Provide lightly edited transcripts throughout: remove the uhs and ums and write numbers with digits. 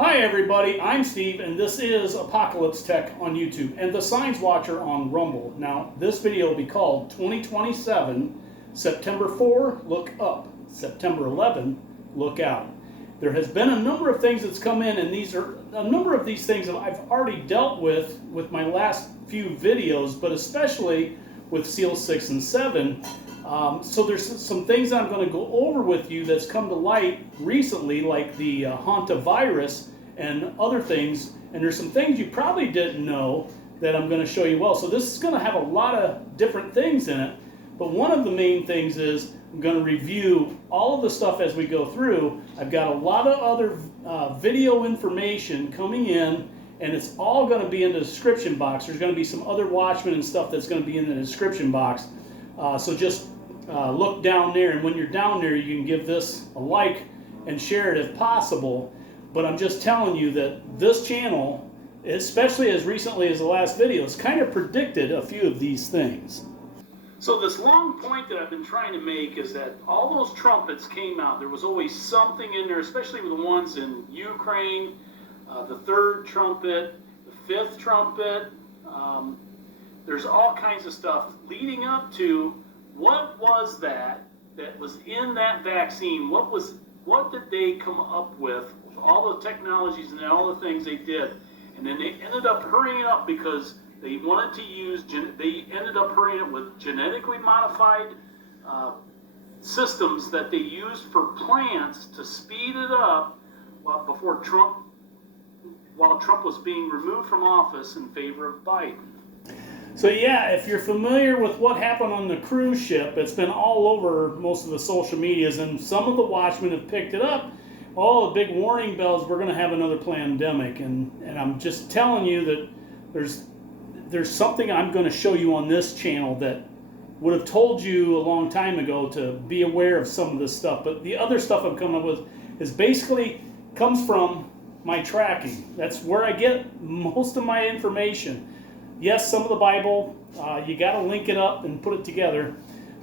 Hi everybody, I'm Steve and this is Apocalypse Tech on YouTube and the Signs Watcher on Rumble. Now this video will be called 2027 September 4 Look Up, September 11 Look Out. There has been a number of things that's come in, and these are a number of these things that I've already dealt with my last few videos, but especially with Seal 6 and 7. So there's some things I'm going to go over with you that's come to light recently, like the hantavirus and other things. And there's some things you probably didn't know that I'm going to show you well. So this is going to have a lot of different things in it. But one of the main things is I'm going to review all of the stuff as we go through. I've got a lot of other video information coming in, and it's all going to be in the description box. There's going to be some other Watchmen and stuff that's going to be in the description box. So just look down there, and when you're down there, you can give this a like and share it if possible. But I'm just telling you that this channel, especially as recently as the last video, has kind of predicted a few of these things. So this long point that I've been trying to make is that all those trumpets came out. There was always something in there, especially with the ones in Ukraine, the third trumpet, the fifth trumpet. There's all kinds of stuff leading up to what was that was in that vaccine. What did they come up with all the technologies and all the things they did? And then they ended up hurrying up because they wanted to use, they ended up hurrying up with genetically modified systems that they used for plants to speed it up while Trump was being removed from office in favor of Biden. So yeah, if you're familiar with what happened on the cruise ship, it's been all over most of the social medias, and some of the Watchmen have picked it up. Oh, the big warning bells, we're going to have another pandemic. And I'm just telling you that there's something I'm going to show you on this channel that would have told you a long time ago to be aware of some of this stuff. But the other stuff I'm coming up with is basically comes from my tracking. That's where I get most of my information. Yes, some of the Bible, you got to link it up and put it together.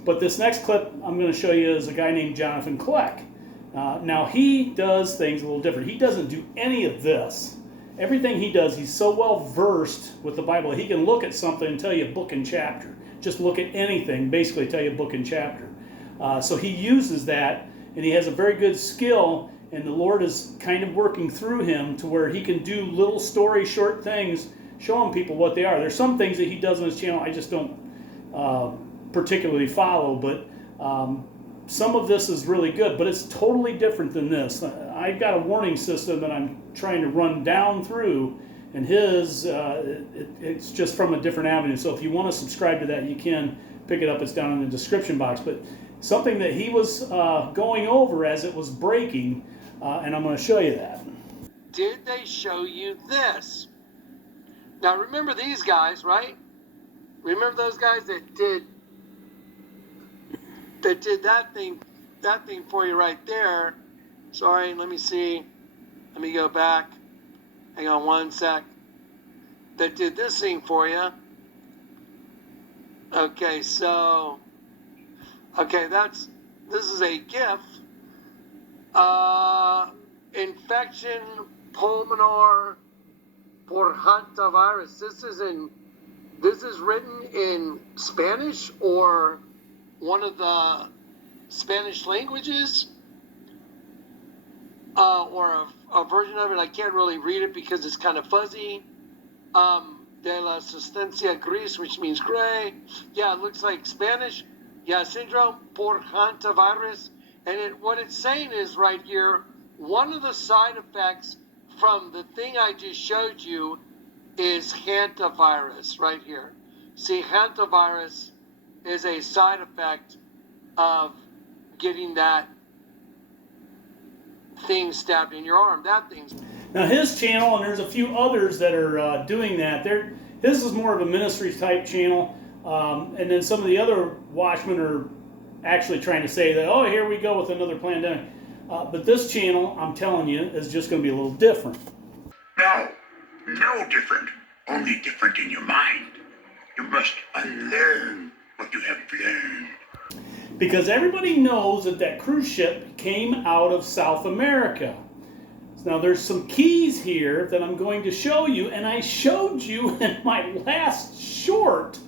But this next clip I'm going to show you is a guy named Jonathan Kleck. Now, he does things a little different. He doesn't do any of this. Everything he does, he's so well versed with the Bible, he can look at something and tell you a book and chapter. Just look at anything, basically tell you a book and chapter. So he uses that, and he has a very good skill, and the Lord is kind of working through him to where he can do little story, short things, showing people what they are. There's some things that he does on his channel I just don't particularly follow, but some of this is really good, but it's totally different than this. I've got a warning system that I'm trying to run down through, and his, it's just from a different avenue. So if you want to subscribe to that, you can pick it up. It's down in the description box. But something that he was going over as it was breaking, and I'm going to show you that. Did they show you this? Now remember these guys, right? Remember those guys that did that thing for you right there. Sorry, let me see. Let me go back. Hang on one sec. That did this thing for you. Okay, so this is a GIF. Infection pulmonar por hantavirus. This is written in Spanish or one of the Spanish languages, or a version of it. I can't really read it because it's kind of fuzzy. De la sustancia gris, which means gray. Yeah, it looks like Spanish. Yeah, syndrome por hantavirus. And what it's saying is right here, one of the side effects from the thing I just showed you is hantavirus right here. See, hantavirus is a side effect of getting that thing stabbed in your arm. That thing's... Now his channel, and there's a few others that are doing that. His is more of a ministry type channel, and then some of the other Watchmen are actually trying to say that, oh, here we go with another pandemic. But this channel, I'm telling you, is just going to be a little different. No different. Only different in your mind. You must unlearn what you have learned. Because everybody knows that cruise ship came out of South America. Now there's some keys here that I'm going to show you, and I showed you in my last short.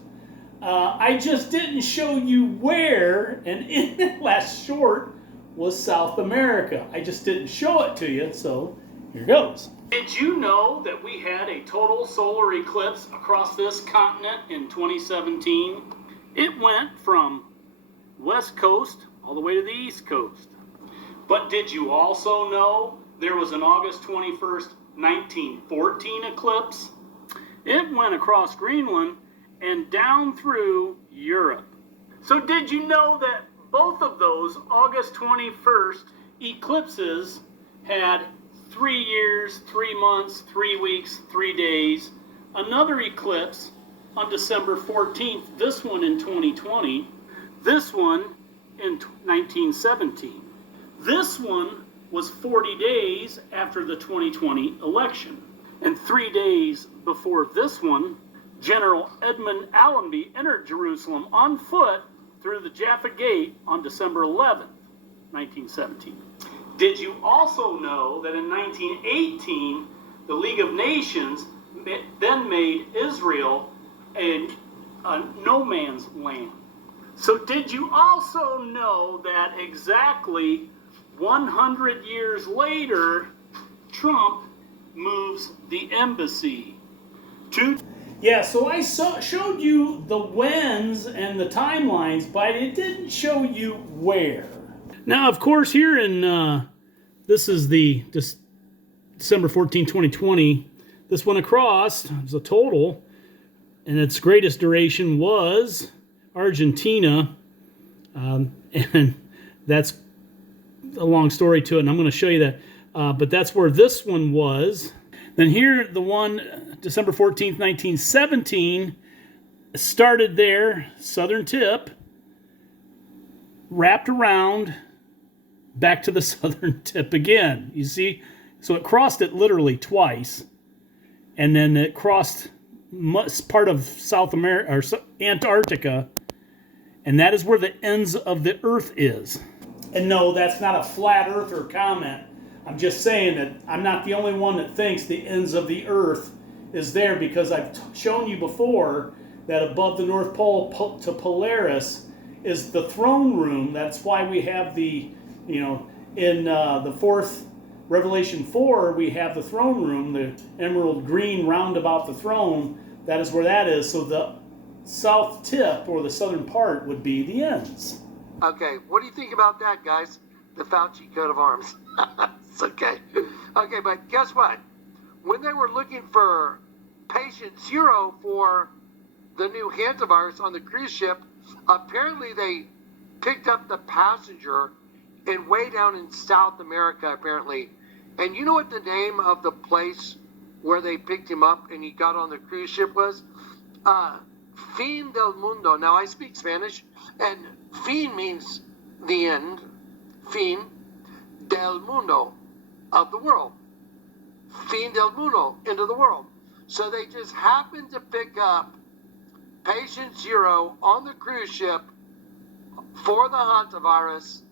I just didn't show you where, and in that last short was South America. I just didn't show it to you, so here goes. Did you know that we had a total solar eclipse across this continent in 2017? It went from west coast all the way to the east coast. But did you also know there was an August 21st, 1914 eclipse? It went across Greenland and down through Europe. So did you know that both of those August 21st eclipses had 3 years, 3 months, 3 weeks, 3 days? Another eclipse on December 14th, this one in 2020, this one in 1917. This one was 40 days after the 2020 election. And 3 days before this one, General Edmund Allenby entered Jerusalem on foot through the Jaffa Gate on December 11th, 1917. Did you also know that in 1918, the League of Nations then made Israel a no man's land? So did you also know that exactly 100 years later, Trump moves the embassy to... Yeah, so I showed you the whens and the timelines, but it didn't show you where. Now, of course, here in, this is the December 14, 2020, this went across, it was a total, and its greatest duration was Argentina, and that's a long story to it, and I'm going to show you that, but that's where this one was. Then here, the one, December 14th, 1917, started there, southern tip, wrapped around, back to the southern tip again. You see? So it crossed it literally twice, and then it crossed part of South America, or Antarctica, and that is where the ends of the earth is. And no, that's not a flat earther comment. I'm just saying that I'm not the only one that thinks the ends of the earth is there, because I've shown you before that above the North Pole to Polaris is the throne room. That's why we have the, in the fourth, Revelation 4, we have the throne room, the emerald green round about the throne. That is where that is. So the south tip, or the southern part, would be the ends. Okay, what do you think about that, guys? The Fauci coat of arms. It's okay. Okay, but guess what? When they were looking for patient zero for the new hantavirus on the cruise ship, apparently they picked up the passenger and way down in South America, apparently. And you know what the name of the place where they picked him up and he got on the cruise ship was? Fin del Mundo. Now, I speak Spanish, and fin means the end. Fin del Mundo, of the world. Fin del Mundo, into the world. So they just happened to pick up patient zero on the cruise ship for the hantavirus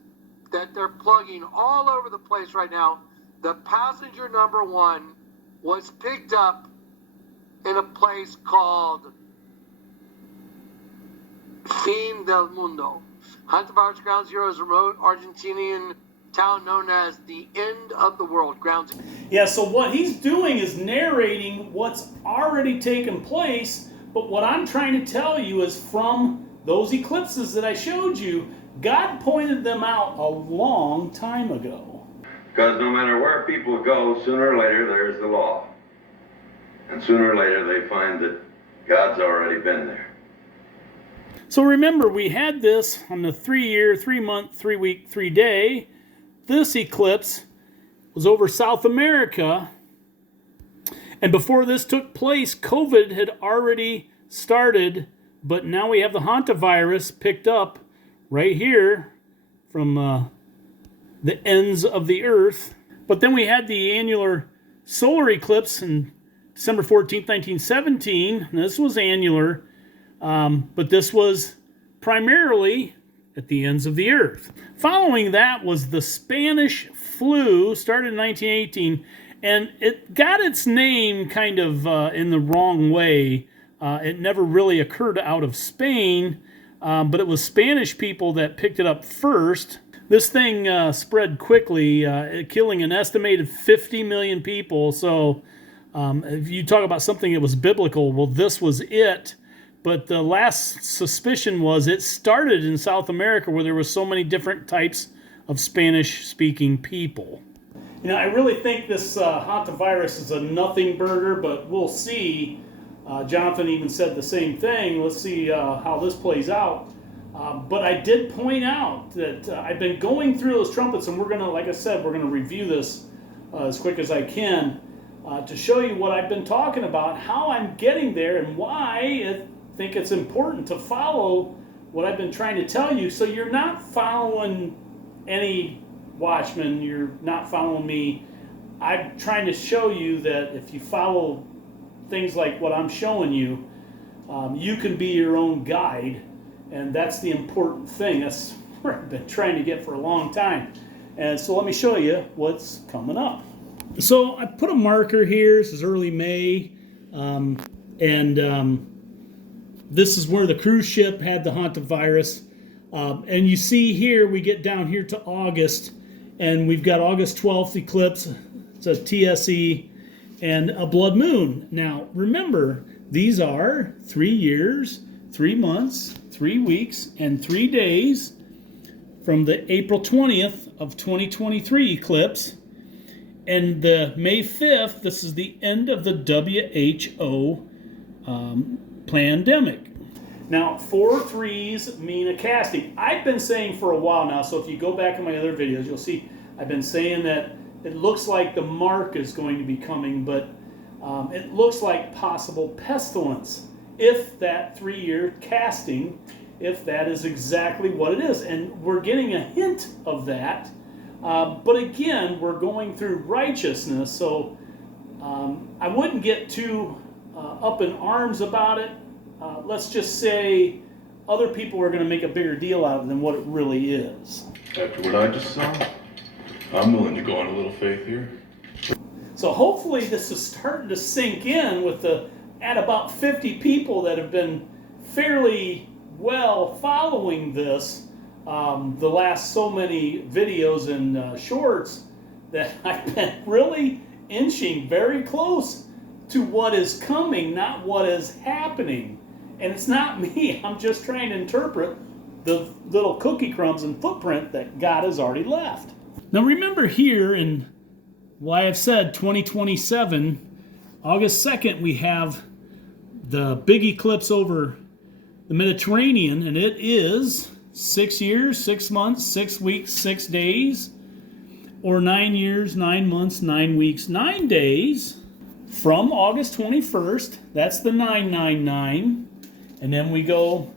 that they're plugging all over the place right now. The passenger number one was picked up in a place called Fin del Mundo. Hantavirus Ground Zero is a remote Argentinian town known as the end of the world. Ground Zero. Yeah, so what he's doing is narrating what's already taken place, but what I'm trying to tell you is from those eclipses that I showed you, God pointed them out a long time ago. Because no matter where people go, sooner or later there's the law. And sooner or later they find that God's already been there. So remember, we had this on the 3-year, 3-month, 3-week, 3-day. This eclipse was over South America. And before this took place, COVID had already started. But now we have the hantavirus picked up right here from the ends of the earth. But then we had the annular solar eclipse in December 14th, 1917. And this was annular. But this was primarily at the ends of the earth. Following that was the Spanish flu started in 1918, and it got its name kind of in the wrong way. It never really occurred out of Spain, but it was Spanish people that picked it up first. This thing spread quickly, killing an estimated 50 million people. So if you talk about something that was biblical, well, this was it. But the last suspicion was it started in South America, where there were so many different types of Spanish-speaking people. You know, I really think this hantavirus is a nothing burger, but we'll see. Jonathan even said the same thing. Let's see how this plays out. But I did point out that I've been going through those trumpets, and we're going to, like I said, we're going to review this as quick as I can to show you what I've been talking about, how I'm getting there, and why I think it's important to follow what I've been trying to tell you, so you're not following any watchman, you're not following me. I'm trying to show you that if you follow things like what I'm showing you, you can be your own guide, and that's the important thing. That's where I've been trying to get for a long time. And so let me show you what's coming up. So I put a marker here. This is early May, this is where the cruise ship had the hantavirus. And you see here, we get down here to August, and we've got August 12th eclipse. It's a TSE and a blood moon. Now, remember, these are 3 years, 3 months, 3 weeks, and 3 days from the April 20th of 2023 eclipse. And the May 5th, this is the end of the WHO pandemic. Now, 4 threes mean a casting. I've been saying for a while now, so if you go back in my other videos, you'll see I've been saying that it looks like the mark is going to be coming, but it looks like possible pestilence if that 3-year casting, if that is exactly what it is. And we're getting a hint of that. But again, we're going through righteousness, so I wouldn't get too up in arms about it. Let's just say other people are going to make a bigger deal out of it than what it really is. After what I just saw, I'm willing to go on a little faith here. So hopefully this is starting to sink in with at about 50 people that have been fairly well following this. The last so many videos and shorts that I've been really inching very close to what is coming, not what is happening. And it's not me. I'm just trying to interpret the little cookie crumbs and footprint that God has already left. Now remember here in why I've said 2027, August 2nd, we have the big eclipse over the Mediterranean, and it is 6 years, 6 months, 6 weeks, 6 days, or 9 years, 9 months, 9 weeks, 9 days from August 21st. That's the 999. And then we go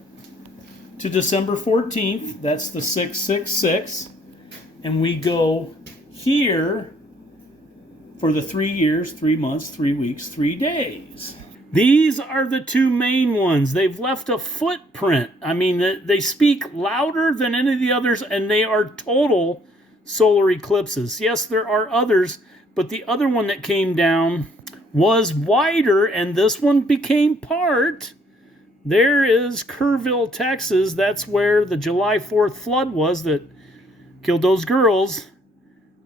to December 14th. That's the 666. And we go here for the 3 years, 3 months, 3 weeks, 3 days. These are the two main ones. They've left a footprint. I mean, they speak louder than any of the others, and they are total solar eclipses. Yes, there are others, but the other one that came down was wider, and this one became part. There is Kerrville, Texas. That's where the July 4th flood was that killed those girls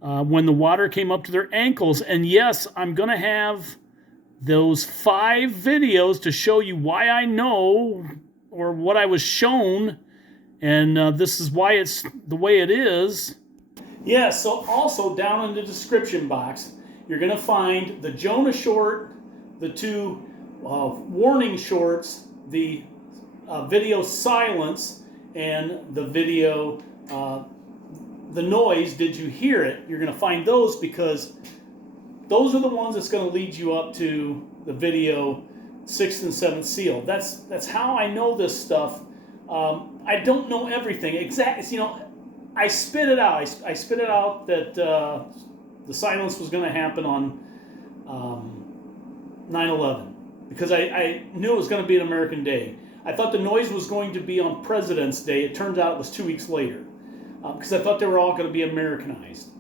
when the water came up to their ankles. And yes, I'm going to have those 5 videos to show you why I know, or what I was shown, and this is why it's the way it is. Yeah, so also down in the description box, you're going to find the Jonah short, the 2 warning shorts, the video silence, and the video the noise, did you hear it? You're going to find those because those are the ones that's going to lead you up to the video 6th and 7th seal. That's how I know this stuff. I don't know everything. Exactly, I spit it out. I spit it out that the silence was going to happen on 9/11 because I knew it was going to be an American Day. I thought the noise was going to be on President's Day. It turns out it was 2 weeks later because I thought they were all going to be Americanized.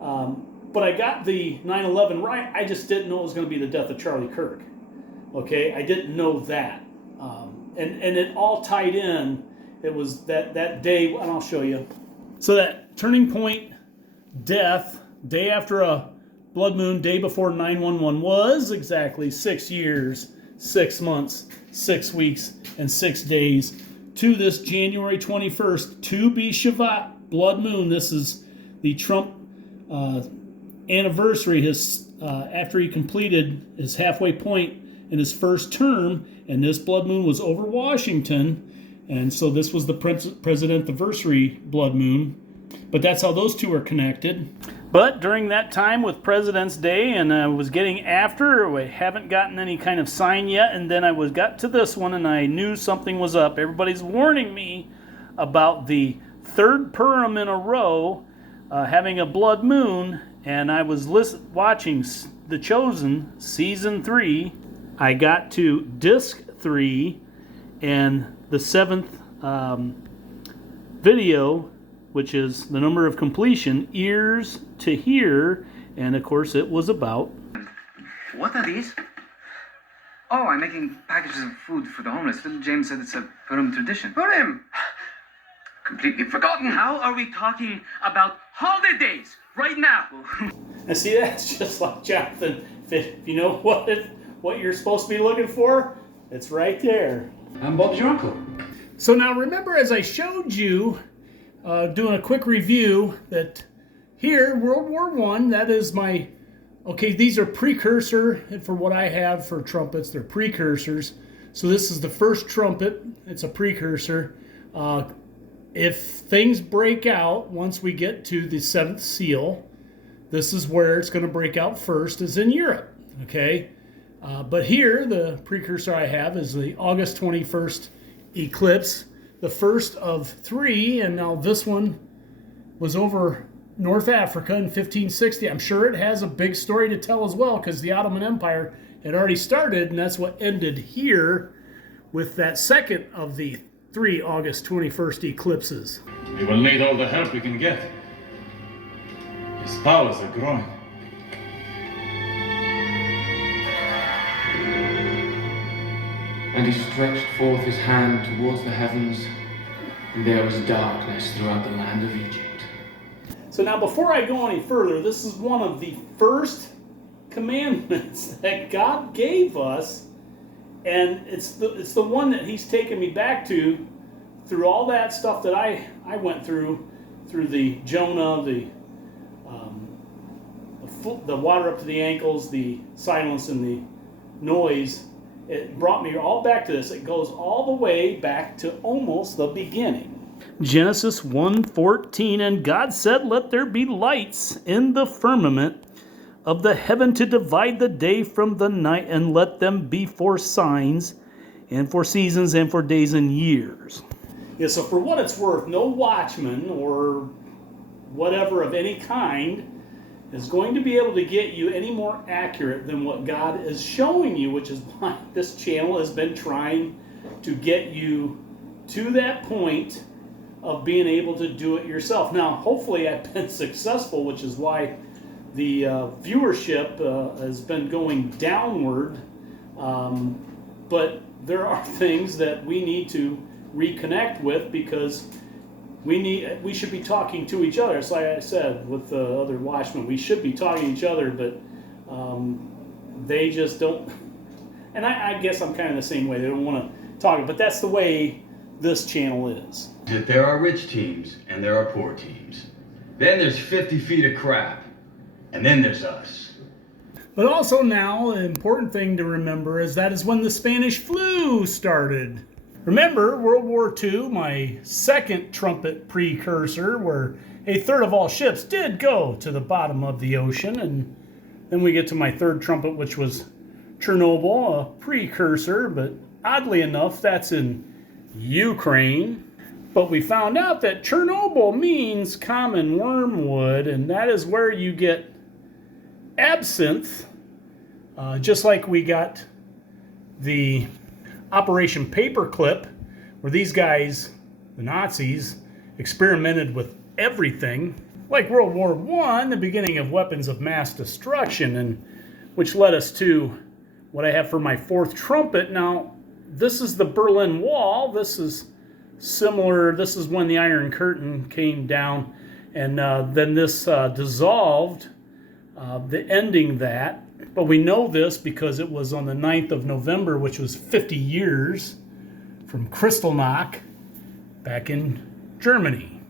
But I got the 9/11 right. I just didn't know it was going to be the death of Charlie Kirk. Okay, I didn't know that. And it all tied in. It was that day, and I'll show you. So that turning point, death, day after a blood moon, day before 9/11 was exactly 6 years, 6 months, 6 weeks, and 6 days to this January 21st, to be Shavat, blood moon. This is the Trump anniversary, his after he completed his halfway point in his first term, and this blood moon was over Washington, and so this was the president anniversary blood moon. But that's how those two are connected. But during that time with President's Day, and I was getting after, I haven't gotten any kind of sign yet, and then I got to this one, and I knew something was up. Everybody's warning me about the third Purim in a row having a blood moon, and I was watching The Chosen, Season 3. I got to Disc 3, and the 7th video, which is the number of completion, ears to hear, and of course it was about... What are these? Oh, I'm making packages of food for the homeless. Little James said it's a Purim tradition. Purim! Completely forgotten. How are we talking about holidays right now? And see, that's just like Jonathan. If you know what you're supposed to be looking for, it's right there. I'm Bob's your uncle. So now remember, as I showed you, doing a quick review, that here, World War I, that is my, okay, these are precursor, and for what I have for trumpets, they're precursors. So this is the first trumpet, it's a precursor. If things break out, once we get to the 7th seal, this is where it's going to break out first, is in Europe, okay? But here, the precursor I have is the August 21st eclipse, the first of 3, and now this one was over North Africa in 1560. I'm sure it has a big story to tell as well, because the Ottoman Empire had already started, and that's what ended here with that second of the 3 August 21st eclipses. We will need all the help we can get. His powers are growing. And he stretched forth his hand towards the heavens, and there was darkness throughout the land of Egypt. So now, before I go any further, this is one of the first commandments that God gave us, and it's the one that He's taken me back to through all that stuff that I went through the Jonah, the water up to the ankles, the silence and the noise. It brought me all back to this. It goes all the way back to almost the beginning. Genesis 1:14, and God said, "Let there be lights in the firmament of the heaven to divide the day from the night, and let them be for signs, and for seasons, and for days and years." Yeah, so for what it's worth, no watchman or whatever of any kind is going to be able to get you any more accurate than what God is showing you, which is why this channel has been trying to get you to that point of being able to do it yourself. Now, hopefully I've been successful, which is why the viewership has been going downward. But there are things that we need to reconnect with, because we should be talking to each other. It's like I said with the other watchmen, we should be talking to each other, but they just don't. And I guess I'm kind of the same way. They don't want to talk, but that's the way this channel is. There are rich teams and there are poor teams. Then there's 50 feet of crap. And then there's us. But also now, an important thing to remember is that is when the Spanish flu started. Remember, World War II, my second trumpet precursor, where a third of all ships did go to the bottom of the ocean. And then we get to my third trumpet, which was Chernobyl, a precursor, but oddly enough, that's in Ukraine. But we found out that Chernobyl means common wormwood, and that is where you get absinthe, just like we got the Operation Paperclip, where these guys, the Nazis, experimented with everything. like World War I, the beginning of weapons of mass destruction, and which led us to what I have for my fourth trumpet. Now, this is the Berlin Wall. This is similar. This is when the Iron Curtain came down, and then this dissolved, the ending that. But we know this because it was on the 9th of November, which was 50 years from Kristallnacht back in Germany.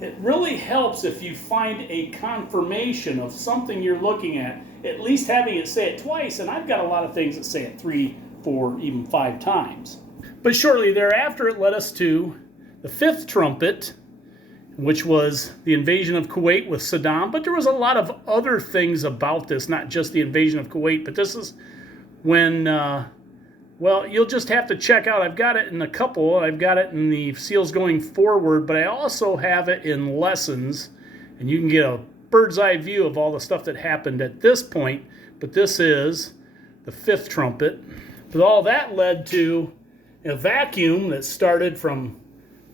It really helps if you find a confirmation of something you're looking at least having it say it twice, and I've got a lot of things that say it 3, 4, even 5 times. But shortly thereafter, it led us to the fifth trumpet, which was the invasion of Kuwait with Saddam. But there was a lot of other things about this, not just the invasion of Kuwait, but this is when, well, you'll just have to check out. I've got it in a couple. I've got it in the Seals Going Forward, but I also have it in Lessons, and you can get a bird's eye view of all the stuff that happened at this point. But this is the fifth trumpet. But all that led to a vacuum that started from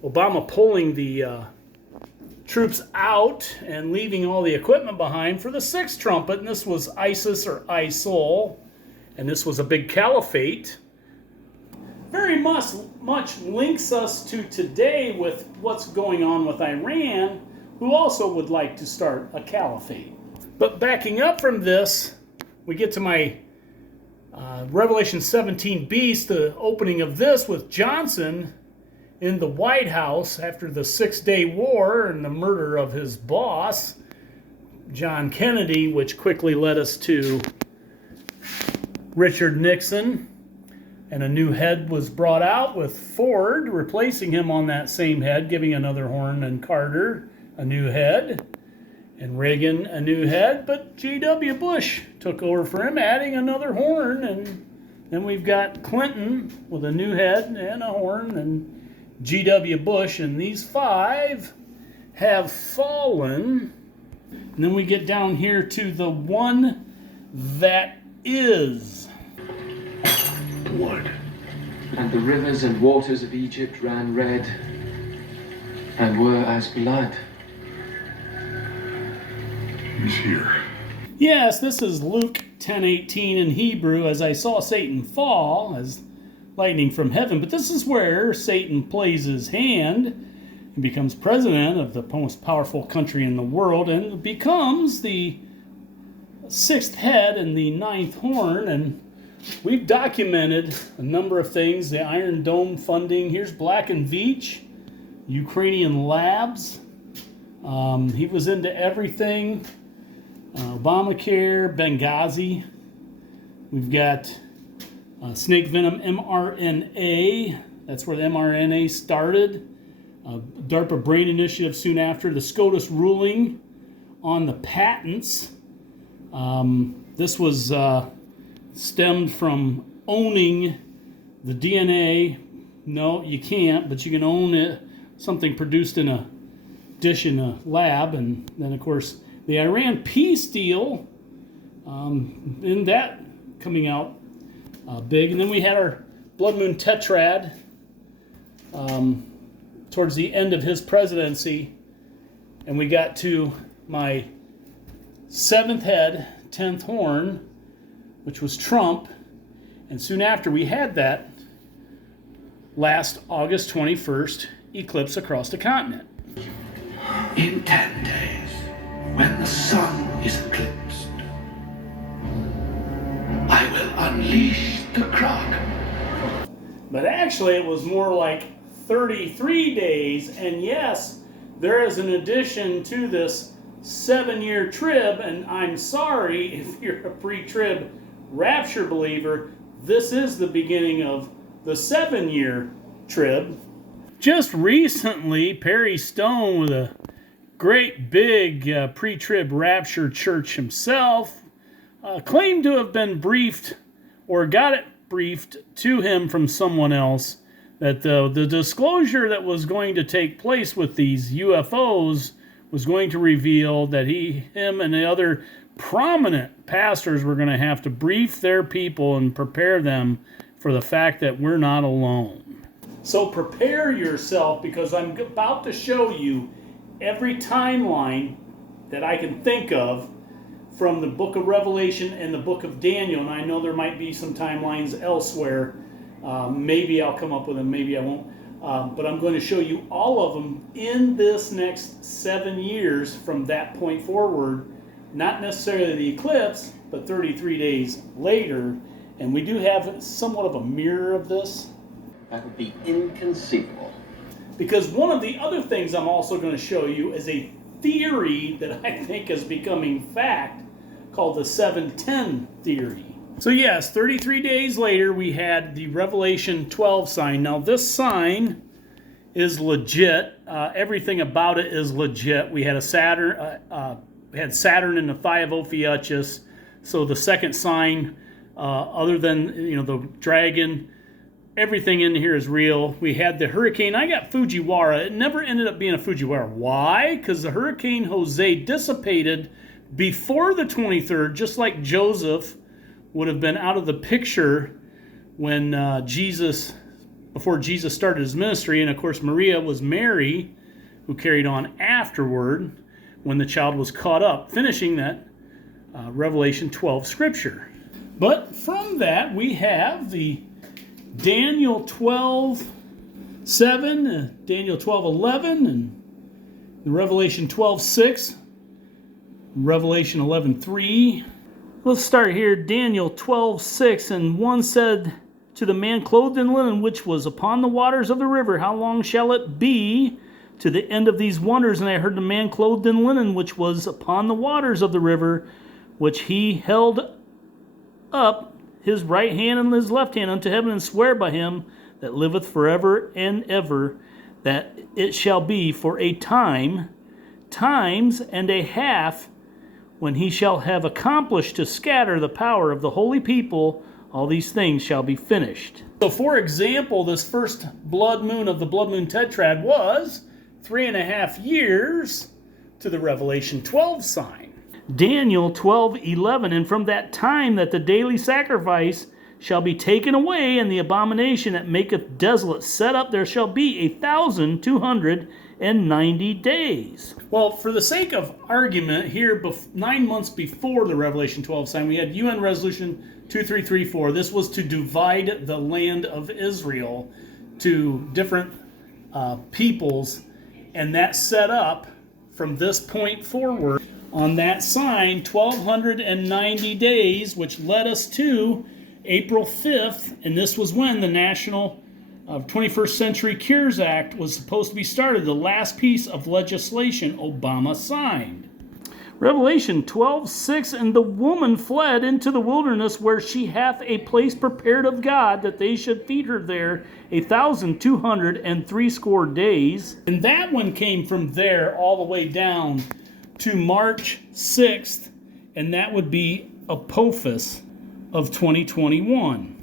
Obama pulling the troops out and leaving all the equipment behind for the sixth trumpet, and this was ISIS or ISIL, and this was a big caliphate. Very much links us to today with what's going on with Iran, who also would like to start a caliphate. But backing up from this, we get to my Revelation 17 beast, the opening of this with Johnson in the White House after the 6-Day War and the murder of his boss, John Kennedy, which quickly led us to Richard Nixon. And a new head was brought out with Ford replacing him on that same head, giving another horn, and Carter a new head, and Reagan a new head, but G.W. Bush took over for him, adding another horn, and then we've got Clinton with a new head and a horn, and G.W. Bush, and these 5 have fallen. And then we get down here to the one that is. What? And the rivers and waters of Egypt ran red and were as blood. He's here. Yes, this is Luke 10:18 in Hebrew, as I saw Satan fall as lightning from heaven. But this is where Satan plays his hand and becomes president of the most powerful country in the world and becomes the 6th head and the 9th horn. And we've documented a number of things. The Iron Dome funding. Here's Black and Veatch, Ukrainian labs. He was into everything. Obamacare, Benghazi. We've got snake venom mRNA. That's where the mRNA started. DARPA Brain Initiative soon after. The SCOTUS ruling on the patents. This was stemmed from owning the DNA. No, you can't, but you can own it. Something produced in a dish in a lab. And then, of course, the Iran peace deal, and that coming out big. And then we had our Blood Moon Tetrad towards the end of his presidency. And we got to my 7th head, 10th horn, which was Trump. And soon after we had that last August 21st eclipse across the continent. In 10 days, when the sun is eclipsed, I will unleash the Kraken. But actually it was more like 33 days. And yes, there is an addition to this 7-year trib. And I'm sorry if you're a pre-trib rapture believer, this is the beginning of the 7-year trib. Just recently, Perry Stone, with a great big pre-trib rapture church himself, claimed to have been briefed, or got it briefed to him from someone else, that the disclosure that was going to take place with these UFOs was going to reveal that him and the other prominent pastors were going to have to brief their people and prepare them for the fact that we're not alone. So prepare yourself, because I'm about to show you every timeline that I can think of from the book of Revelation and the book of Daniel, and I know there might be some timelines elsewhere. Maybe I'll come up with them, maybe I won't. But I'm going to show you all of them in this next 7 years from that point forward. Not necessarily the eclipse, but 33 days later. And we do have somewhat of a mirror of this. That would be inconceivable. Because one of the other things I'm also going to show you is a theory that I think is becoming fact called the 710 theory. So yes, 33 days later we had the Revelation 12 sign. Now this sign is legit. Everything about it is legit. We had a Saturn, Saturn in the thigh of Ophiuchus. So the second sign, other than the dragon, everything in here is real. We had the hurricane. I got Fujiwara. It never ended up being a Fujiwara. Why? Because the Hurricane Jose dissipated before the 23rd, just like Joseph would have been out of the picture when before Jesus started his ministry. And of course, Maria was Mary, who carried on afterward when the child was caught up, finishing that Revelation 12 scripture. But from that, we have the Daniel 12:7, Daniel 12:11, and the Revelation 12:6, Revelation 11:3. Let's start here. Daniel 12:6, and one said to the man clothed in linen, which was upon the waters of the river, how long shall it be to the end of these wonders? And I heard the man clothed in linen, which was upon the waters of the river, which he held up his right hand and his left hand unto heaven, and swear by him that liveth forever and ever, that it shall be for a time, times and a half, when he shall have accomplished to scatter the power of the holy people, all these things shall be finished. So for example, this first blood moon of the blood moon tetrad was 3.5 years to the Revelation 12 sign. Daniel 12:11, and from that time that the daily sacrifice shall be taken away, and the abomination that maketh desolate set up, there shall be 1,290 days. Well, for the sake of argument, here 9 months before the Revelation 12 sign, we had UN Resolution 2334. This was to divide the land of Israel to different peoples, and that set up from this point forward on that sign 1,290 days, which led us to April 5th, and this was when the National 21st Century Cures Act was supposed to be started, the last piece of legislation Obama signed. Revelation 12:6, and the woman fled into the wilderness, where she hath a place prepared of God, that they should feed her there 1,260 days. And that one came from there all the way down to March 6th, and that would be Apophis of 2021.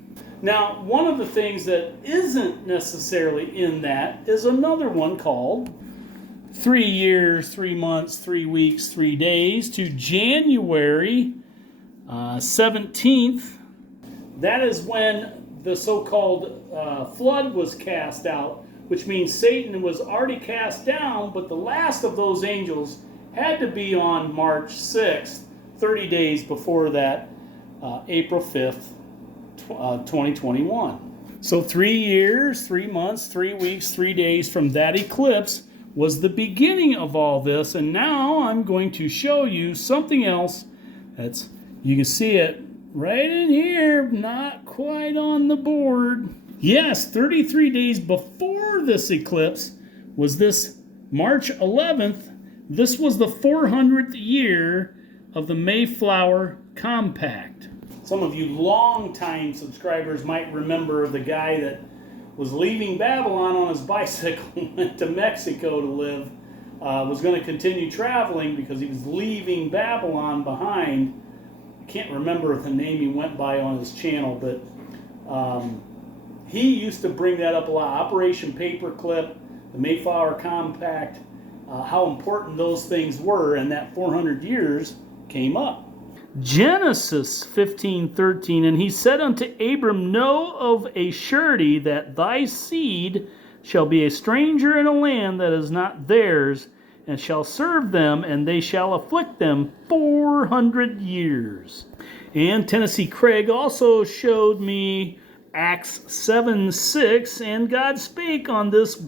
Now, one of the things that isn't necessarily in that is another one called 3 years, 3 months, 3 weeks, 3 days to January 17th. That is when the so-called flood was cast out, which means Satan was already cast down, but the last of those angels had to be on March 6th, 30 days before that, April 5th, 2021. So 3 years, 3 months, 3 weeks, 3 days from that eclipse was the beginning of all this. And now I'm going to show you something else that's, you can see it right in here, not quite on the board. Yes, 33 days before this eclipse was this March 11th. This was the 400th year of the Mayflower Compact. Some of you long-time subscribers might remember the guy that was leaving Babylon on his bicycle, went to Mexico to live, was going to continue traveling because he was leaving Babylon behind. I can't remember the name he went by on his channel, but he used to bring that up a lot. Operation Paperclip, the Mayflower Compact, how important those things were, and that 400 years came up. Genesis 15:13, and he said unto Abram, know of a surety that thy seed shall be a stranger in a land that is not theirs, and shall serve them, and they shall afflict them 400 years. And Tennessee Craig also showed me Acts 7:6, and God spake on this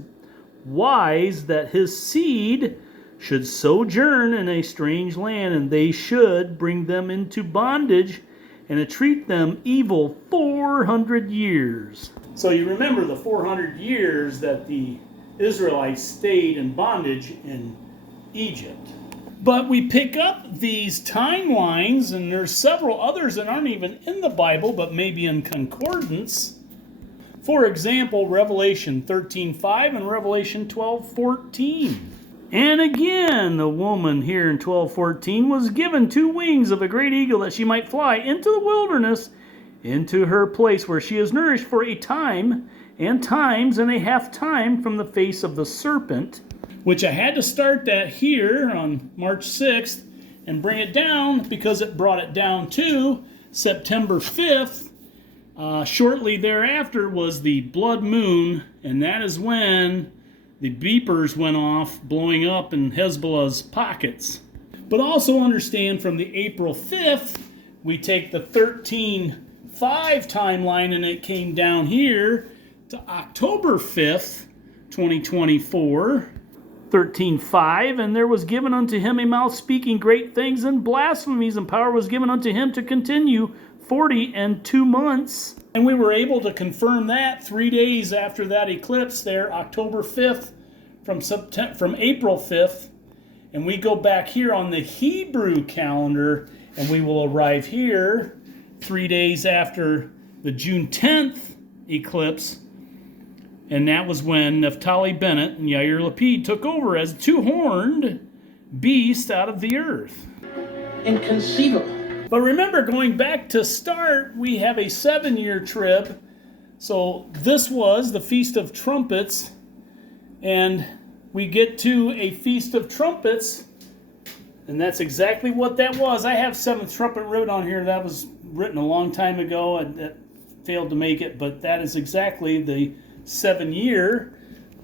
wise, that his seed should sojourn in a strange land, and they should bring them into bondage, and entreat them evil 400 years. So you remember the 400 years that the Israelites stayed in bondage in Egypt. But we pick up these timelines, and there's several others that aren't even in the Bible, but maybe in concordance. For example, Revelation 13:5 and Revelation 12:14. And again, the woman here in 12:14 was given 2 wings of a great eagle, that she might fly into the wilderness, into her place where she is nourished for a time, and times, and a half time from the face of the serpent. Which I had to start that here on March 6th and bring it down, because it brought it down to September 5th. Shortly thereafter was the blood moon, and that is when the beepers went off, blowing up in Hezbollah's pockets. But also understand, from the April 5th, we take the 13:5 timeline, and it came down here to October 5th, 2024. 13:5, and there was given unto him a mouth speaking great things and blasphemies, and power was given unto him to continue 42 months. And we were able to confirm that 3 days after that eclipse there, October 5th, from April 5th. And we go back here on the Hebrew calendar, and we will arrive here 3 days after the June 10th eclipse. And that was when Naphtali Bennett and Yair Lapid took over as a 2-horned beast out of the earth. Inconceivable. But remember, going back to start, we have a 7-year trib. So this was the Feast of Trumpets. And we get to a Feast of Trumpets. And that's exactly what that was. I have 7th trumpet written on here. That was written a long time ago. That failed to make it. But that is exactly the 7-year,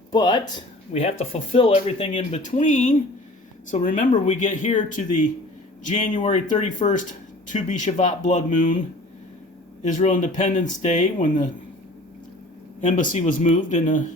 but we have to fulfill everything in between. So remember, we get here to the January 31st, Tu B'Shavat blood moon, Israel Independence Day, when the embassy was moved, in a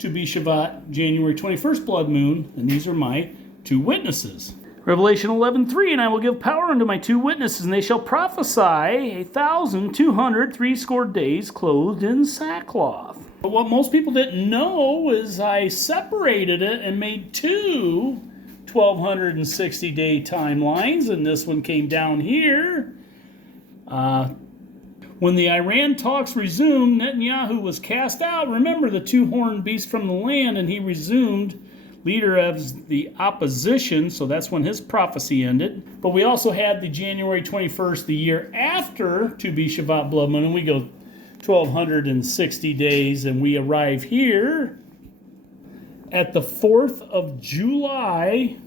Tu B'Shavat, January 21st blood moon, and these are my 2 witnesses. Revelation 11:3, and I will give power unto my 2 witnesses, and they shall prophesy 1,260 days, clothed in sackcloth. But what most people didn't know is I separated it and made 2 1,260-day timelines, and this one came down here. When the Iran talks resumed, Netanyahu was cast out. Remember, the 2-horned beast from the land, and he resumed leader of the opposition, so that's when his prophecy ended. But we also had the January 21st, the year after Tu B'Shavat blood moon, and we go 1,260 days, and we arrive here at the 4th of July,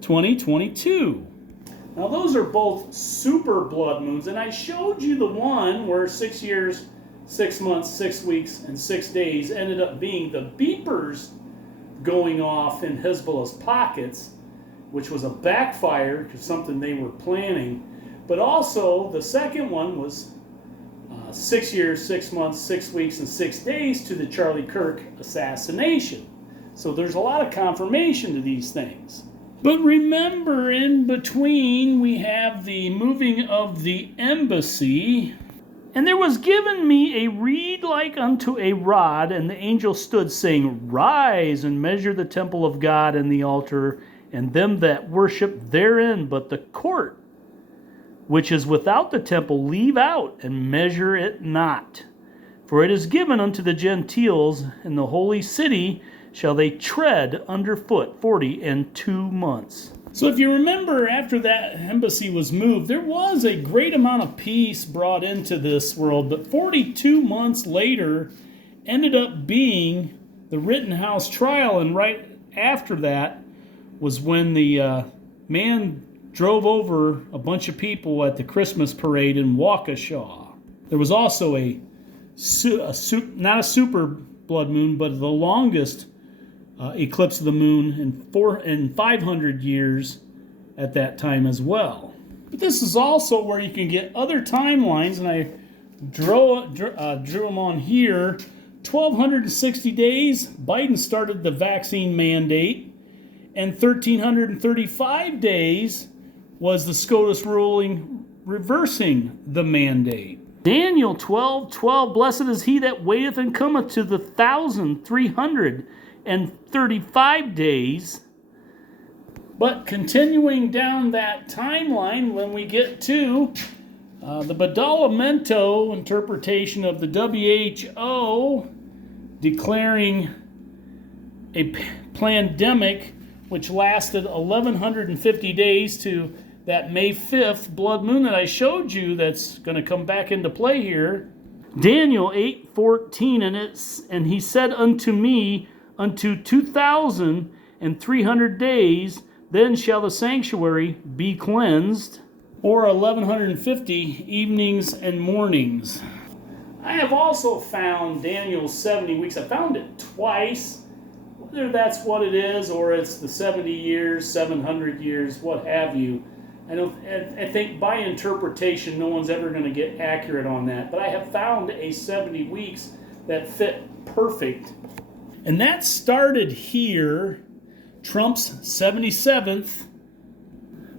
2022. Now those are both super blood moons, and I showed you the one where 6 years, 6 months, 6 weeks, and 6 days ended up being the beepers going off in Hezbollah's pockets, which was a backfire, because something they were planning. But also the second one was 6 years, 6 months, 6 weeks, and 6 days to the Charlie Kirk assassination. So there's a lot of confirmation to these things. But remember, in between, we have the moving of the embassy. And there was given me a reed like unto a rod, and the angel stood, saying, Rise and measure the temple of God and the altar, and them that worship therein, but the court which is without the temple leave out, and measure it not. For it is given unto the Gentiles, in the holy city shall they tread underfoot 42 months. So if you remember, after that embassy was moved, there was a great amount of peace brought into this world, but 42 months later ended up being the Rittenhouse trial, and right after that was when the man drove over a bunch of people at the Christmas parade in Waukesha. There was also not a super blood moon, but the longest eclipse of the moon in 500 years at that time as well. But this is also where you can get other timelines, and I drew them on here. 1,260 days, Biden started the vaccine mandate, and 1,335 days was the SCOTUS ruling reversing the mandate. Daniel 12:12, blessed is he that waiteth and cometh to the 1,335 days. But continuing down that timeline, when we get to the Badalamento interpretation of the WHO declaring a pandemic which lasted 1,150 days to that May 5th blood moon that I showed you that's going to come back into play here. Daniel 8:14, and he said unto me, unto 2,300 days, then shall the sanctuary be cleansed, or 1,150 evenings and mornings. I have also found Daniel's 70 weeks. I found it twice, whether that's what it is or it's the 70 years, 700 years, what have you. I think by interpretation, no one's ever going to get accurate on that. But I have found a 70 weeks that fit perfect. And that started here, Trump's 77th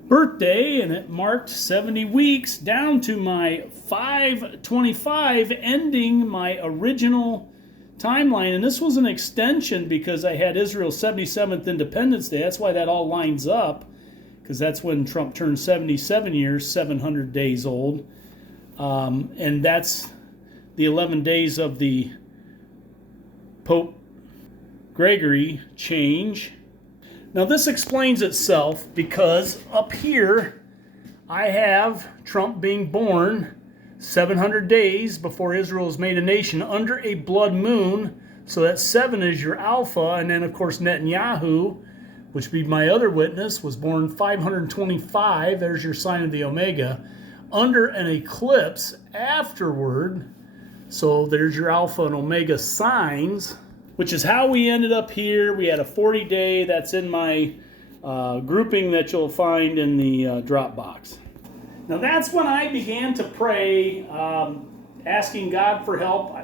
birthday, and it marked 70 weeks down to my 5/25, ending my original timeline. And this was an extension because I had Israel's 77th Independence Day. That's why that all lines up, because that's when Trump turned 77 years, 700 days old. And that's the 11 days of the Pope Gregory change. Now this explains itself because up here I have Trump being born 700 days before Israel is made a nation under a blood moon. So that 7 is your alpha. And then of course Netanyahu, which would be my other witness, was born 525. There's your sign of the Omega. Under an eclipse afterward. So there's your Alpha and Omega signs, which is how we ended up here. We had a 40-day. That's in my grouping that you'll find in the Dropbox. Now that's when I began to pray, asking God for help.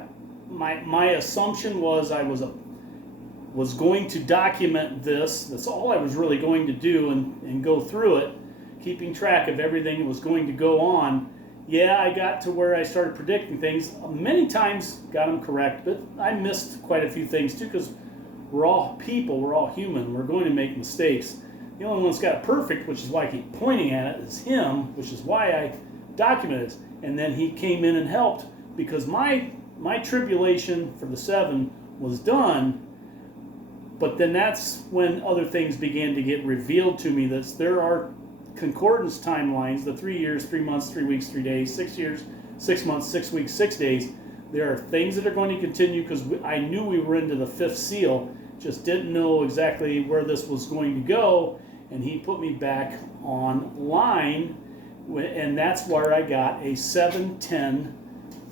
My assumption was I was going to document this. That's all I was really going to do and go through it, keeping track of everything that was going to go on. Yeah, I got to where I started predicting things. Many times got them correct, but I missed quite a few things too, because we're all people, we're all human, we're going to make mistakes. The only one that's got it perfect, which is why I keep pointing at it, is him, which is why I documented it. And then he came in and helped, because my tribulation for the 7 was done. But then that's when other things began to get revealed to me, that there are concordance timelines, the 3 years, 3 months, 3 weeks, 3 days, 6 years, 6 months, 6 weeks, 6 days. There are things that are going to continue, because I knew we were into the 5th seal, just didn't know exactly where this was going to go, and he put me back online, and that's where I got a 7-10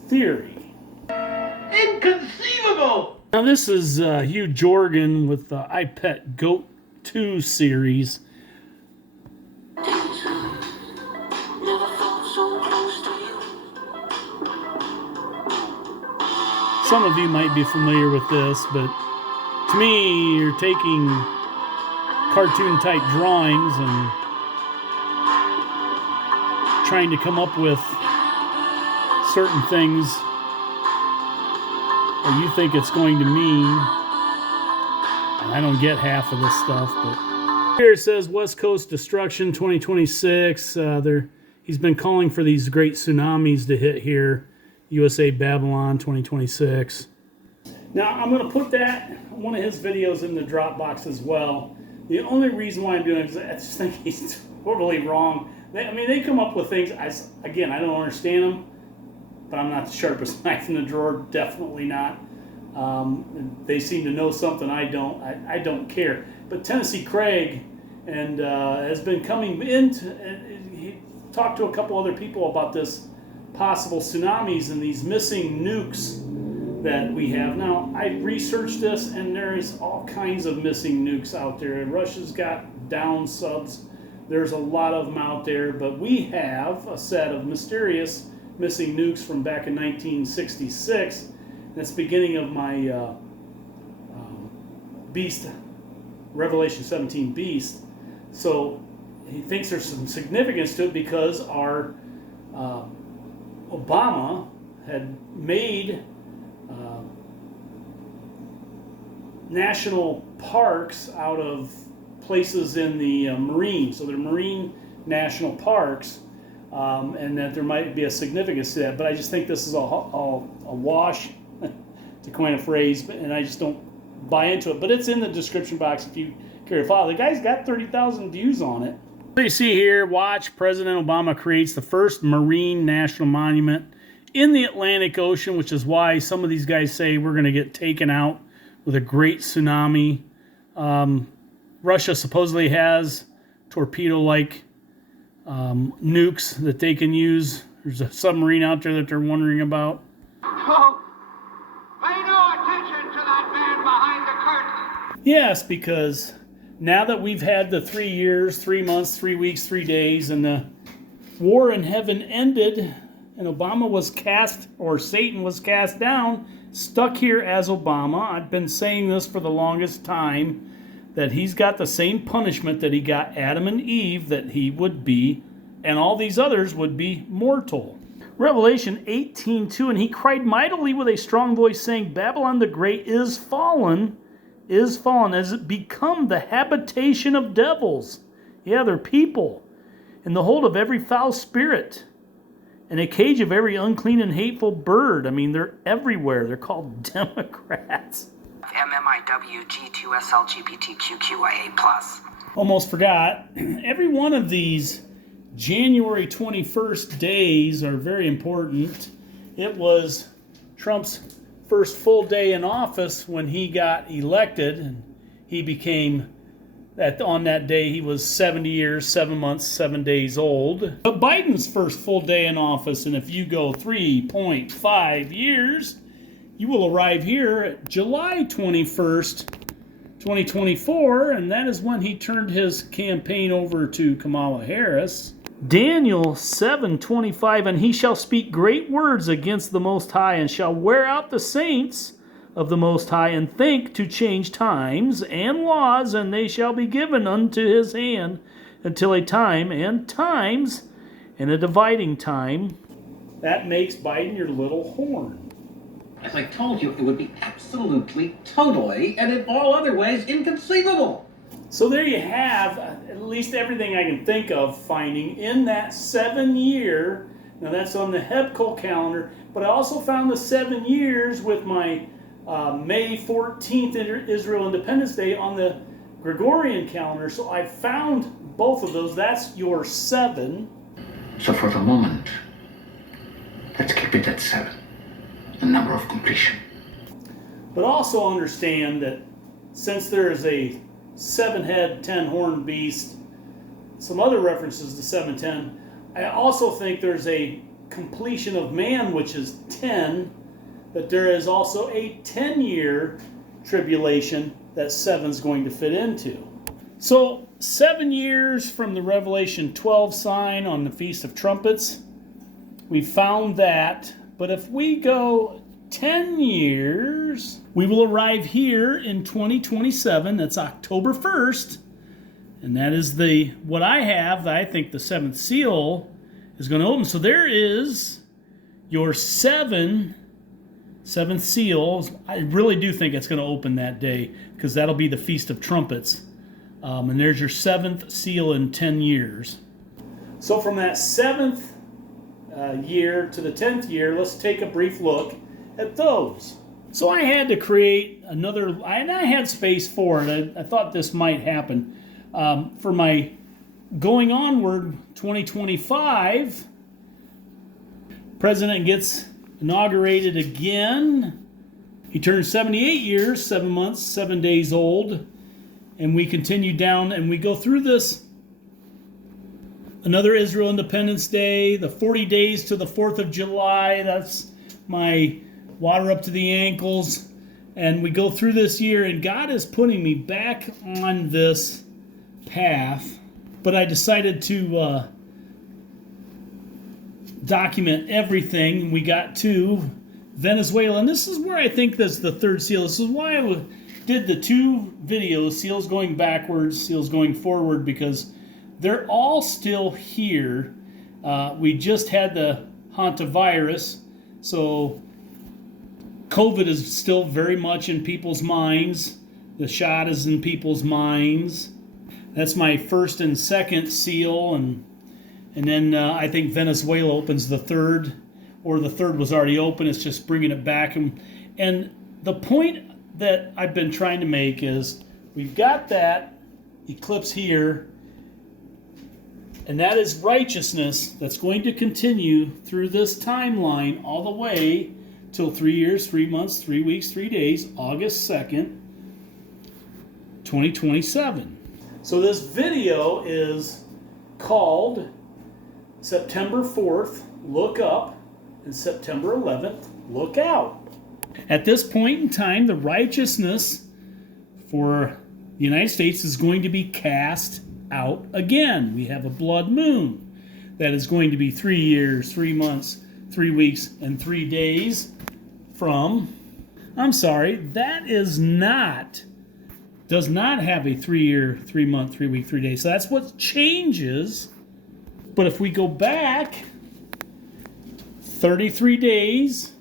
theory. Inconceivable! Now this is Hugh Jorgen with the I Pet Goat 2 series. Some of you might be familiar with this, but to me, you're taking cartoon-type drawings and trying to come up with certain things that you think it's going to mean. And I don't get half of this stuff, but here it says West Coast Destruction 2026. He's been calling for these great tsunamis to hit here. USA Babylon 2026. Now I'm going to put one of his videos in the Dropbox as well. The only reason why I'm doing it is I just think he's totally wrong. They come up with things. I don't understand them, but I'm not the sharpest knife in the drawer. Definitely not. They seem to know something I don't. I don't care. But Tennessee Craig has been coming into. He talked to a couple other people about this possible tsunamis and these missing nukes that we have. Now, I researched this, and there is all kinds of missing nukes out there. Russia's got down subs. There's a lot of them out there, but we have a set of mysterious missing nukes from back in 1966. That's the beginning of my Beast, Revelation 17 Beast. So he thinks there's some significance to it because our Obama had made national parks out of places in the Marine. So they're Marine national parks, and that there might be a significance to that. But I just think this is a wash, to coin a phrase, and I just don't buy into it. But it's in the description box if you care to follow. The guy's got 30,000 views on it. So you see here, watch President Obama creates the first Marine national monument in the Atlantic Ocean, which is why some of these guys say we're going to get taken out with a great tsunami. Russia supposedly has torpedo-like nukes that they can use. There's a submarine out there that they're wondering about. Folks, pay no attention to that man behind the curtain. Yes, because now that we've had the 3 years, 3 months, 3 weeks, 3 days, and the war in heaven ended, and Obama was cast, or Satan was cast down, stuck here as Obama. I've been saying this for the longest time, that he's got the same punishment that he got Adam and Eve, that he would be, and all these others would be mortal. Revelation 18:2, and he cried mightily with a strong voice, saying, Babylon the Great is fallen, as it become the habitation of devils. Yeah, they're people. In the hold of every foul spirit, in a cage of every unclean and hateful bird. I mean, they're everywhere. They're called Democrats. MMIWG2SLGBTQQIA+. Almost forgot. Every one of these January 21st days are very important. It was Trump's first full day in office when he got elected, and he became, on that day, he was 70 years, 7 months, 7 days old. But Biden's first full day in office, and if you go 3.5 years, you will arrive here at July 21st, 2024, and that is when he turned his campaign over to Kamala Harris. Daniel 7:25, and he shall speak great words against the Most High, and shall wear out the saints of the Most High, and think to change times and laws, and they shall be given unto his hand until a time and times and a dividing time. That makes Biden your little horn. As I told you, it would be absolutely, totally, and in all other ways, inconceivable. So there you have at least everything I can think of finding in that 7 year. Now that's on the Hebkel calendar, but I also found the 7 years with my May 14th Israel Independence Day on the Gregorian calendar. So I found both of those. That's your 7. So for the moment, let's keep it at 7. The number of completion. But also understand that since there is a 7-head, 10-horned beast, some other references to 710, I also think there's a completion of man, which is 10, but there is also a 10-year tribulation that 7's going to fit into. So 7 years from the Revelation 12 sign on the Feast of Trumpets, we found that. But if we go 10 years, we will arrive here in 2027. That's October 1st. And that is what I have. I think the 7th seal is going to open. So there is your 7th seal. I really do think it's going to open that day, because that'll be the Feast of Trumpets. And there's your 7th seal in 10 years. So from that 7th year to the 10th year, let's take a brief look at those. So I had to create another, and I had space for it. I thought this might happen. For my going onward 2025, President gets inaugurated again. He turns 78 years, 7 months, 7 days old. And we continue down and we go through this. Another Israel Independence Day, the 40 days to the 4th of July. That's my water up to the ankles, and we go through this year, and God is putting me back on this path, but I decided to document everything. We got to Venezuela, and this is where I think that's the third seal. This is why I did the two videos, seals going backwards, seals going forward, because they're all still here. We just had the hantavirus, so COVID is still very much in people's minds. The shot is in people's minds. That's my first and second seal, and then I think Venezuela opens the third, or the third was already open. It's just bringing it back. And the point that I've been trying to make is we've got that eclipse here, and that is righteousness that's going to continue through this timeline all the way till 3 years, 3 months, 3 weeks, 3 days, August 2nd, 2027. So this video is called September 4th, Look Up, and September 11th, Look Out. At this point in time, the righteousness for the United States is going to be cast out again. We have a blood moon that is going to be 3 years, 3 months, 3 weeks, and 3 days from, I'm sorry, that is not, does not have a 3 year, 3 month, 3 week, 3 days. So that's what changes. But if we go back 33 days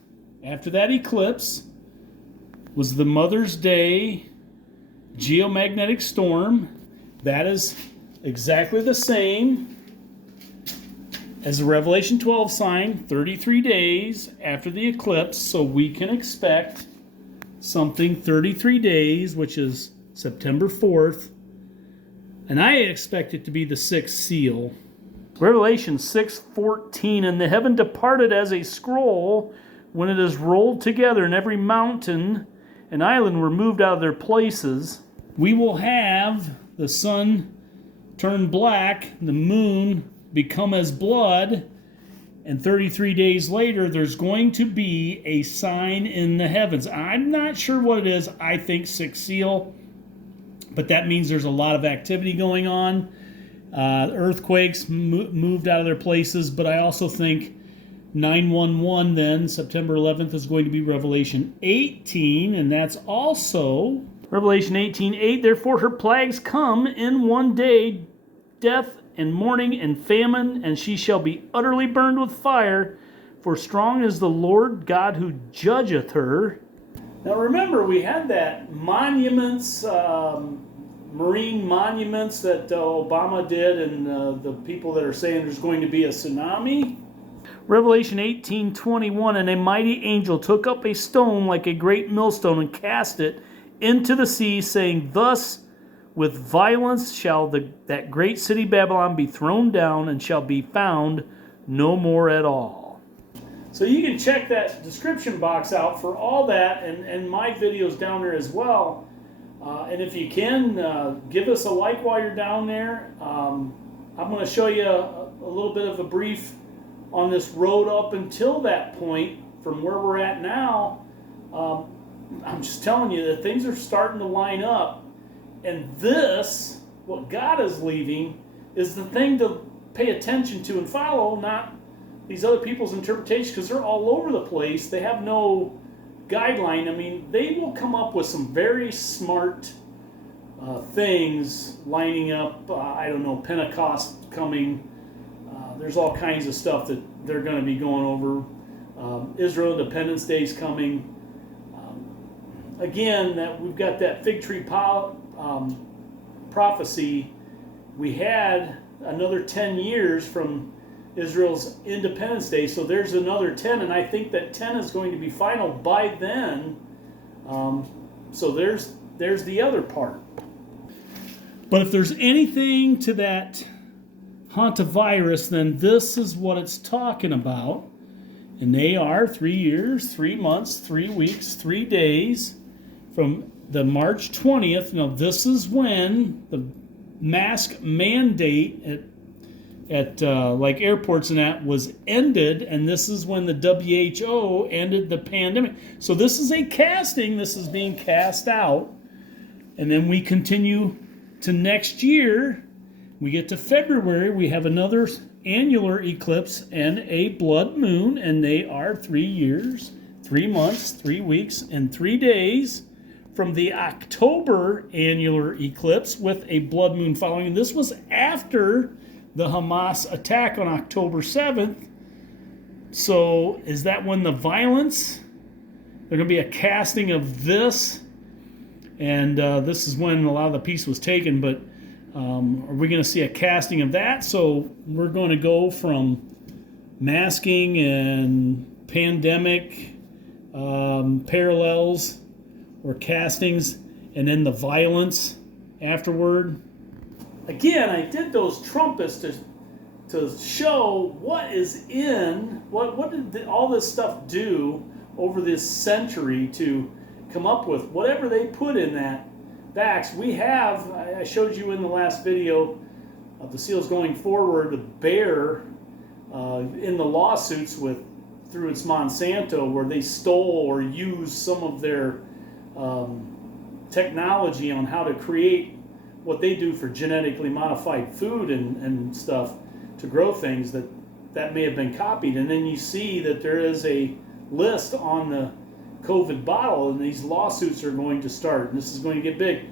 after that eclipse was the Mother's Day geomagnetic storm. That is exactly the same as the Revelation 12 sign, 33 days after the eclipse, so we can expect something 33 days, which is September 4th, and I expect it to be the sixth seal. Revelation 6:14, and the heaven departed as a scroll when it is rolled together, and every mountain and island were moved out of their places. We will have the sun turn black, the moon become as blood, and 33 days later there's going to be a sign in the heavens. I'm not sure what it is. I think sixth seal, but that means there's a lot of activity going on. Earthquakes moved out of their places, but I also think 911 then, September 11th, is going to be Revelation 18, and that's also Revelation 18:8. Therefore her plagues come in one day, death and mourning and famine, and she shall be utterly burned with fire, for strong is the Lord God who judgeth her. Now remember, we had that monuments, marine monuments that Obama did, and the people that are saying there's going to be a tsunami. Revelation 18:21, and a mighty angel took up a stone like a great millstone and cast it into the sea, saying, thus with violence shall that great city Babylon be thrown down, and shall be found no more at all. So you can check that description box out for all that, and my videos down there as well. And if you can, give us a like while you're down there. I'm going to show you a little bit of a brief on this road up until that point from where we're at now. I'm just telling you that things are starting to line up. And this, what God is leaving, is the thing to pay attention to and follow, not these other people's interpretations, because they're all over the place. They have no guideline. I mean, they will come up with some very smart things lining up. I don't know, Pentecost coming. There's all kinds of stuff that they're going to be going over. Israel Independence Day is coming. Again, that we've got that fig tree prophecy. We had another 10 years from Israel's Independence Day, so there's another 10, and I think that 10 is going to be final by then. So there's the other part. But if there's anything to that hantavirus, then this is what it's talking about. And they are 3 years, 3 months, 3 weeks, 3 days from the March 20th. Now this is when the mask mandate at like airports and that was ended, and this is when the WHO ended the pandemic. So this is a casting. This is being cast out, and then we continue to next year. We get to February. We have another annular eclipse and a blood moon, and they are 3 years, 3 months, 3 weeks, and 3 days from the October annular eclipse with a blood moon following. And this was after the Hamas attack on October 7th. So is that when the violence? There's going to be a casting of this. And this is when a lot of the peace was taken. But are we going to see a casting of that? So we're going to go from masking and pandemic parallels or castings, and then the violence afterward. Again, I did those trumpets to show what is in, what did all this stuff do over this century to come up with whatever they put in that backs. We have, I showed you in the last video of the seals going forward, the bear in the lawsuits through its Monsanto, where they stole or used some of their technology on how to create what they do for genetically modified food and stuff to grow things that may have been copied. And then you see that there is a list on the COVID bottle, and these lawsuits are going to start, and this is going to get big.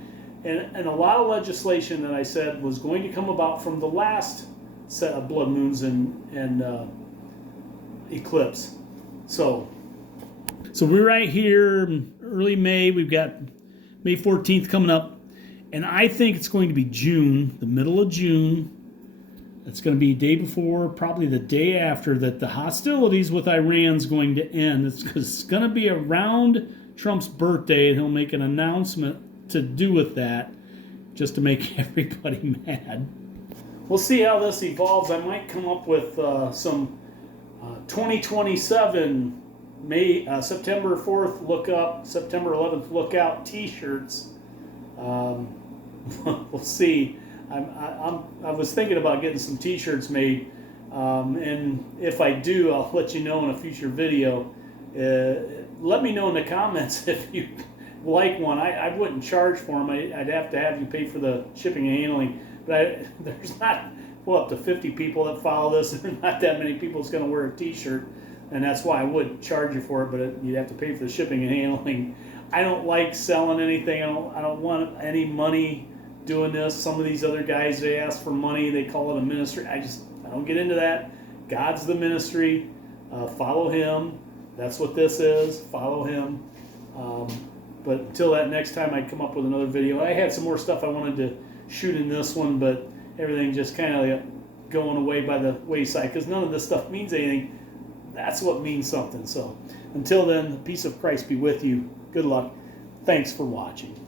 And a lot of legislation that I said was going to come about from the last set of blood moons and eclipse. So we're right here, early May. We've got May 14th coming up, and I think it's going to be June, the middle of June. It's going to be day before, probably the day after, that the hostilities with Iran's going to end. It's going to be around Trump's birthday, and he'll make an announcement to do with that, just to make everybody mad. We'll see how this evolves. I might come up with some 2027 September 4th look up, September 11th look out t-shirts. We'll see. I was thinking about getting some t-shirts made, and if I do, I'll let you know in a future video. Let me know in the comments if you like one. I wouldn't charge for them. I'd have to have you pay for the shipping and handling. But there's not, well, up to 50 people that follow this. There's not that many people that's going to wear a t-shirt, and that's why I wouldn't charge you for it, but you'd have to pay for the shipping and handling. I don't like selling anything. I don't want any money doing this. Some of these other guys, they ask for money. They call it a ministry. I don't get into that. God's the ministry. Follow him. That's what this is. Follow him. But until that next time I come up with another video. I had some more stuff I wanted to shoot in this one, but everything just kind of going away by the wayside, because none of this stuff means anything. That's what means something. So until then, the peace of Christ be with you. Good luck. Thanks for watching.